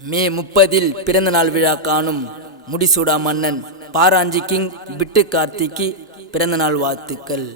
மே 30 பிறந்த நாள் விழா காணும் முடிசூடா மன்னன் பாராஞ்சி கிங் பிட்டு கார்த்திக்கு பிறந்த நாள் வாழ்த்துக்கள்.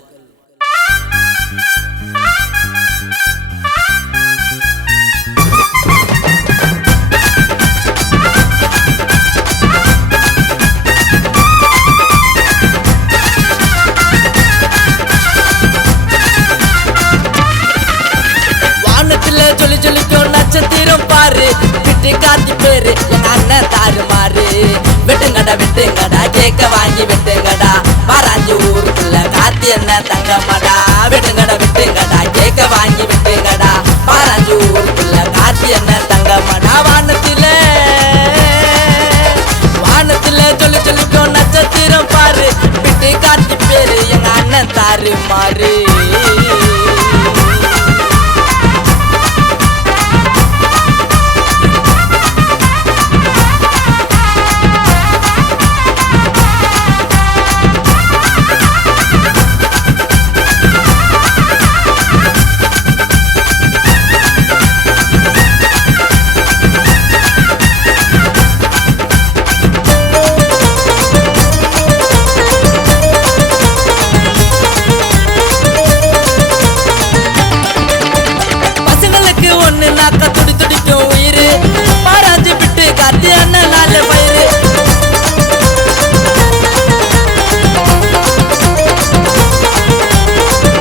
சொல்லி சொல்லிக்கும் நட்சத்திரம் பாரு, விட்டு காத்தி பேரு என் அண்ணன் தாறு மாறு. வெட்டுங்கடா கேக்க வாங்கி வெட்டுங்கடா, பாராஞ்சி ஊருக்குள்ள காத்தி என்ன தங்கமடா. வெட்டுங்கடா கேக்க வாங்கி வெட்டுங்கடா, பாராஞ்சி ஊருக்குள்ள காத்தி என்ன தங்கமடா. வானத்துல சொல்லி சொல்லிக்கும் நட்சத்திரம் பாரு, விட்டு காத்தி பேரு என் அண்ணன் தாறு மாறு. நாக்க துடி துடிக்கும் உயிரு, பாராஞ்சி விட்டு காத்தி அண்ணன் நாலு பயிறு.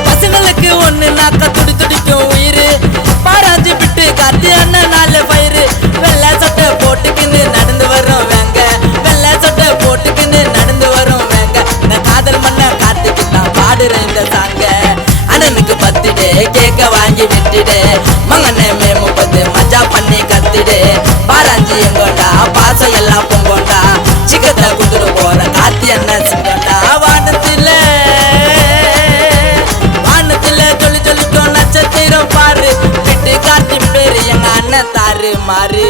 பசங்களுக்கு ஒண்ணு நாக்க துடி துடிக்கும் உயிரு, பாராஞ்சி விட்டு காத்தி அண்ணன் நாலு பயிறு. வெள்ளை சட்டை போட்டுக்கின்னு நடந்து வரும் வேங்க, வெள்ளை சட்டை போட்டுக்கின்னு நடந்து வரும் வேங்க. இந்த காதல் மண்ண கார்த்திக்கு தான் பாடுற இந்த சாங்க. அண்ணனுக்கு பத்துடே கேக்க வாங்கி விட்டுடு, மங்கண்ணே மே 30 மஜா பண்ணி கத்திடு. பாராஞ்சி எங்கோண்டா பாசம் எல்லாம் பொங்கோண்டா, சிக்கத்தை குடுத்துட்டு போற காத்தி என்ன சிங்கோண்டா. வானத்துல சொல்லி சொல்லிக்கும் நட்சத்திரம் பாரு, விட்டு காத்தி பேரு எங்க அண்ணன் தாறு மாறு.